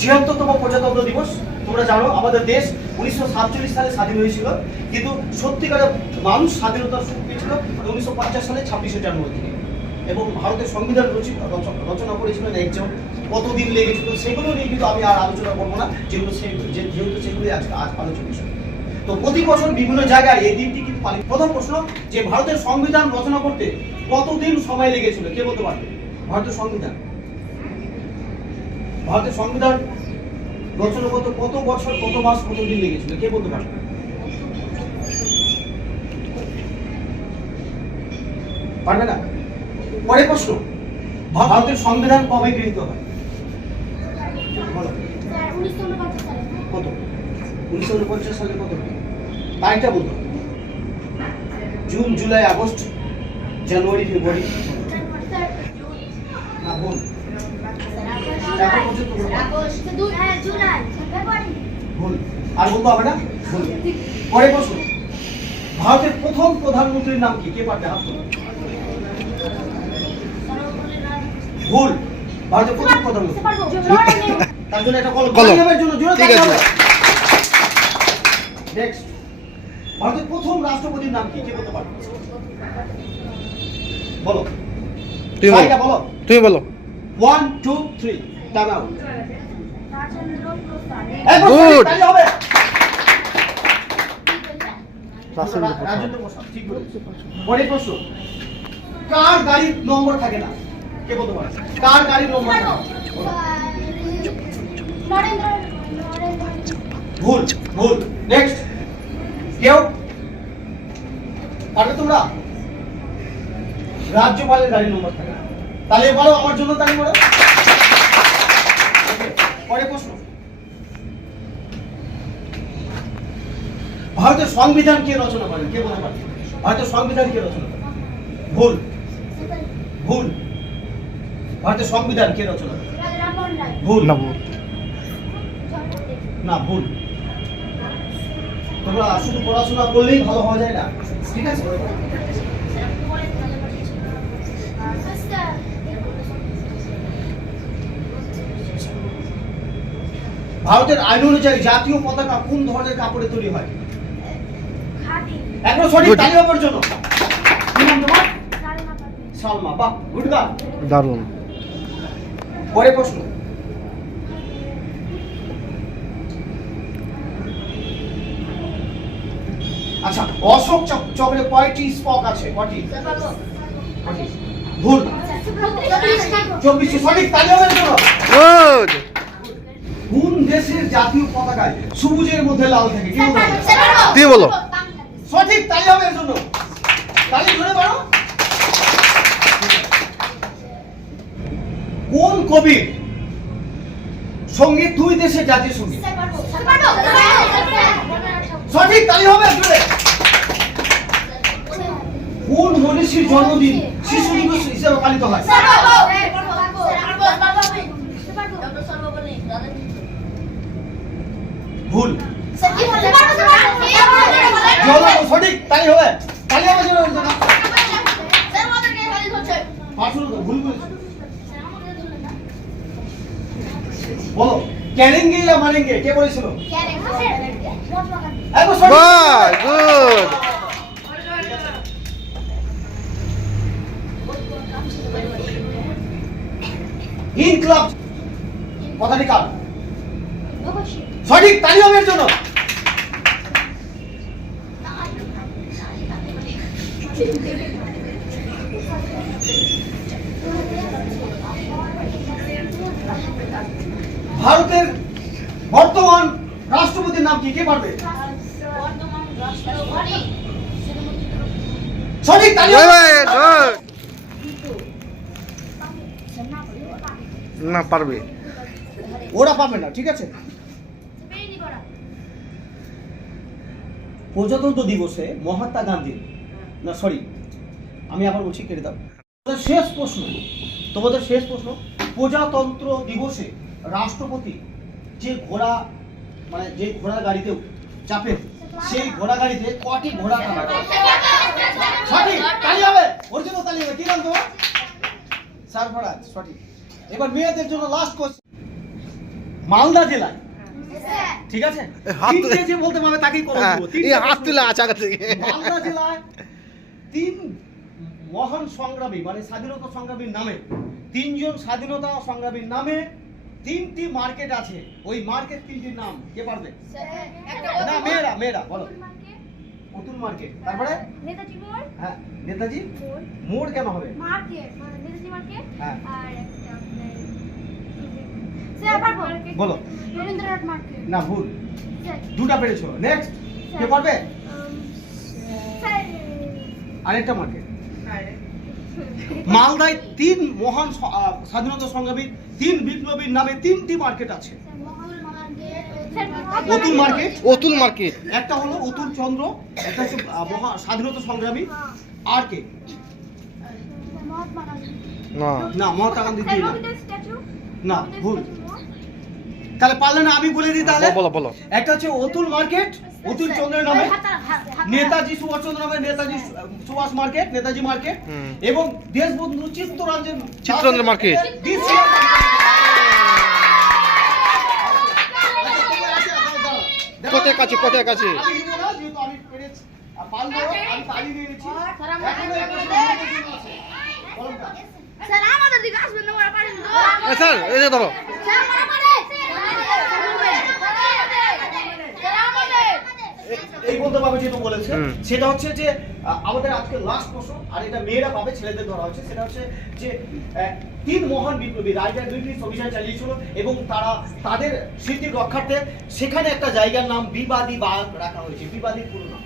৭৬তম প্রজাতন্ত্র দিবস। তোমরা জানো আমাদের দেশ 1947 সালে স্বাধীন হয়েছিল, কিন্তু সত্যিকারের মানুষ স্বাধীনতার সুখ পেয়েছিল 1950 সালে 26শে জানুয়ারি থেকে। এবং ভারতের সংবিধান রচনা করেছিলেন একজন, কতদিন লেগেছিল সেগুলো নিয়ে কিন্তু আমি আর আলোচনা করবো না, যেহেতু সেগুলি আজ আলোচনা বিষয়। তো প্রতি বছর বিভিন্ন জায়গায় এই দিনটি কিন্তু পালিত। প্রথম প্রশ্ন, যে ভারতের সংবিধান রচনা করতে কতদিন সময় লেগেছিল, কে বলতে পারবে? ভারতের সংবিধান রচনা করতে কত বছর, কত মাস, কত দিন লেগেছিল, কে বলতে পারবে? পারবে না? পরের প্রশ্ন, ভারতের সংবিধান কবে গৃহীত হয়? বলো। কত? 1949 সালে কত? তারিখটা বলতো। জুন, জুলাই, আগস্ট, জানুয়ারি, ফেব্রুয়ারি? না, ভুল। ভুল। আর বলতে হবে না? ভুল। পরের প্রশ্ন, ভারতের প্রথম প্রধানমন্ত্রীর নাম কি? কে পারবে? হাত তোলো। ভুল। ভারতের প্রথম প্রধানমন্ত্রী, তার জন্য একটা কলম জন্য জোরে তালি হবে। নেক্সট, ভারতের প্রথম রাষ্ট্রপতির নাম কি? কে বলতে পারবে? বলো। তুমি বলো। 1 2 3 টাইম আউট। গুড। তালি হবে। রাজেন্দ্র প্রসাদ, ঠিক বলেছো। পরের প্রশ্ন, কার গাড়ির নম্বর থাকে না? কে বলতে পারে? কার গাড়ির নম্বর থাকে? ভুল। ভুল। নেক্সট, কেউ পারবে তোমরা? রাজ্যপালের গাড়ির নম্বর থাকে না। তাহলে বলো, আমার জন্য তালি বলো। পরের প্রশ্ন, ভারতের সংবিধান কে রচনা করেন? কে বলতে পারে? ভারতের সংবিধান কে রচনা করেন? ভুল। ভুল। ভারতের সংবিধান কে রচনা করেন? ভুল। না, ভুল। তোমরা শুধু পড়াশোনা করলেই ভালো হওয়া যায় না, ঠিক আছে? ভারতের আইন অনুযায়ী জাতীয় পতাকা কোন ধরনের কাপড়ে তৈরি হয়? একবার সঠিক তালি হবার জন্য। কি নাম তোমার? সালমা। বাহ, গুড গার্ল, দারুণ। পরের প্রশ্ন, আচ্ছা, অশোক চক্রে কয়টি স্পক আছে? কয়টি? ভুল। 24টি। সঠিক তালি হবার জন্য। গুড। কোন দেশের জাতীয় পতাকায় সবুজের মধ্যে লাল থাকে? কি বলবো? তুই বলো। সঠিক তালি হবে এর জন্য। তালি ধরে পারো। কোন কবির সঙ্গীত দুই দেশের জাতীয় সঙ্গীত? সঠিক তালি হবে এর জন্য। কোন মনীষীর জন্মদিন শিশু দিবস হিসেবে পালিত হয়? ভুল। সঠিক তালি হবে। তালি হবে। ভুল বলেছো। বলো, ক্যারেঙ্গে না মারেঙ্গে, কে বলেছিল? গুড। ইনকলাব কথাটি কার? সঠিক তালি হবে এর জন্য। ভারতের বর্তমান রাষ্ট্রপতির নাম কি? কে পারবে? সঠিক তালি হবে। না, পারবে। ওরা পাবে না, ঠিক আছে? প্রজাতন্ত্র দিবসে মহাত্মা গান্ধী, না সরি আমি আবার বলছি, কেটে দাও। তোমাদের শেষ প্রশ্ন, প্রজাতন্ত্র দিবসে রাষ্ট্রপতি যে ঘোড়া, মানে যে ঘোড়া গাড়িতে চাপে, সেই ঘোড়া গাড়িতে কটি ঘোড়া টানায়? সঠিক তালি হবে। ওর জন্য তালি হবে। কি নাম তোমার? সারফরাজ। সঠিক। এবার মেয়েদের জন্য লাস্ট কোশ্চেন, মালদা জেলায়, স্যার ঠিক আছে? হাত তুলে- তিনটে যে বলতে পারবে তাকেই কলম হ্যাঁ, দেবো। এই তিনটে হাত প্রশ্ন। তুলে আছে আগে থেকে। মালদা জেলায় 3 মহান সংগ্রামী মানে স্বাধীনতা সংগ্রামীর নামে, 3 জন স্বাধীনতা সংগ্রামীর নামে 3টি মার্কেট আছে। ওই মার্কেট 3টির নাম কে পারবে? না, মেয়েরা বলো। অতুল মার্কেট, তারপরে নেতাজি মোড়, হ্যাঁ নেতাজি মোড়, মোড় কেন হবে? মার্কেট, নেতাজি মার্কেট, হ্যাঁ। আর একটা আপনার স্যার পারবো বলো। রবীন্দ্রনাথ মার্কেট। না, ভুল, স্যার 2টা পেরেছো। নেক্সট কে পারবে? স্যার আরেকটা মার্কেট। মালদায় 3 মহান স্বাধীনতা সংগ্রামী 3 বিপ্লবীর নামে 3টি মার্কেট আছে। অতুল মার্কেট, অতুল মার্কেট, একটা হলো অতুল চন্দ্র, একটা হচ্ছে স্বাধীনতা সংগ্রামী, আর কে? মহাত্মা গান্ধী, না না, মহাত্মা গান্ধী স্যার দিয়ে না। রবীন্দ্র স্ট্যাচু, না, ভুল। তাহলে পারলে না, আমি বলে দিই তাহলে। বলো বলো। একটা হচ্ছে অতুল মার্কেট, অতুল চন্দ্রের নামে। নেতাজি সুভাষচন্দ্র নামে নেতাজি সুভাষ মার্কেট, নেতাজি মার্কেট, হুম। এবং দেশবন্ধু চিত্তরঞ্জন চিত্তরঞ্জন মার্কেট। DCR কোথায় কাছে, কোথায় কাছে? আমি নিবো না, যেহেতু আমি পেরেছি, আর পারবো, আমি তালি নিয়ে নিচ্ছি। এখনো এই প্রশ্ন মেয়েদের জন্য আছে। কলমটা। স্যার আমাদের দিকে আসবেন না, ওরা পারেন না। স্যার এই যে ধরো। স্যার ওরা পারে। স্যার আমাদের এই বলতে পারবে যেটা বলেছে, হুম। সেটা হচ্ছে যে আমাদের আজকে লাস্ট প্রশ্ন, আর এটা মেয়েরা পাবে, ছেলেদের ধরা হচ্ছে। সেটা হচ্ছে যে 3 মহান বিপ্লবী রাইটার ব্রিটিশ অভিযান চালিয়েছিল এবং তারা তাদের স্মৃতি রক্ষার্থে সেখানে একটা জায়গার নাম বিবাদী বাগ রাখা হয়েছে। বিবাদীর পুরো নাম